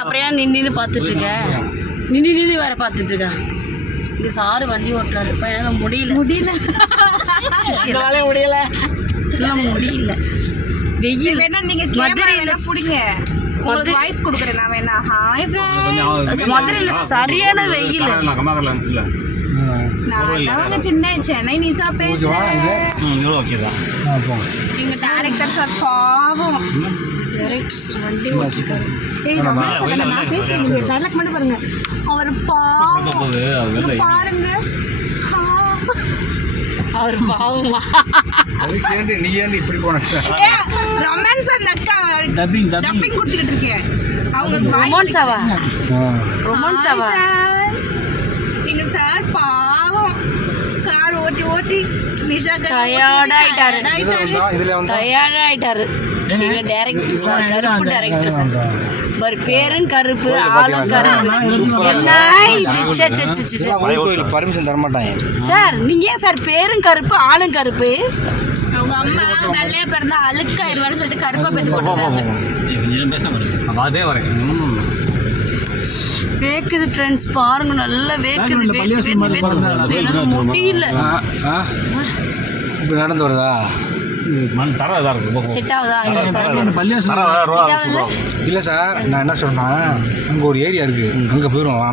அப்படியே நின்று பார்த்துட்டு இருக்க நின்று வேற பார்த்துட்டு இருக்கா. இங்கே சாரு வண்டி ஓட்டுறாருப்பா, என்னால் முடியல முடியல வெயில் வேணா நீங்க மதுரையில புடிங்க, உங்களுக்கு வாய்ஸ் கொடுக்குறேன் நான் வேணா. ஹாய் ஃப்ரெண்ட்ஸ், மதுரையில் சரியான வெயில். நான் சின்ன சென்னை நிசா பேசுறேன். எங்க டைரக்டர் சார் பாவம், டைரக்டர் வண்டி ஓட்டிருக்காரு. நான் பேசுறேன், நீங்க டைலாக் மட்டும் பாருங்க. அவர் பாவம் பாருங்க, அவர் பாவமா நீ ஏன் இப்படி போன ரொமான்ஸ் அந்த அக்கா டப்பிங் கொடுத்துக்கிட்டு இருக்கேன். அவங்க ரொமான்ஸாவா ரொமான்ஸாவா எங்க சார் பாவம் கார் ஓட்டி ஓட்டி நிஷா டயர்டாயிட்டாரு. எங்க டைரக்டர் சார் கருப்பு டைரக்டர் சார், ஒரு பேரும் கருப்பு ஆளும் கருப்பு. என்ன இது பர்மிஷன் தர மாட்டாங்க சார். நீங்க ஏன் சார் பேரும் கருப்பு ஆளும் கருப்பு? அவங்க அம்மா வெள்ளையா பிறந்தா அழுக்காயிருவாரு சொல்லிட்டு கருப்பா பேத்து போட்டுருக்காங்க. வேக்குது ஃப்ரெண்ட்ஸ், பாருங்க நல்லா வேக்குது. முடியல. இப்போ நடந்து வருதா? செட் ஆகுதா? இல்லை சார், நான் என்ன சொல்றேன்னா அங்கே ஒரு ஏரியா இருக்குது, அங்கே போயிடுவோம்.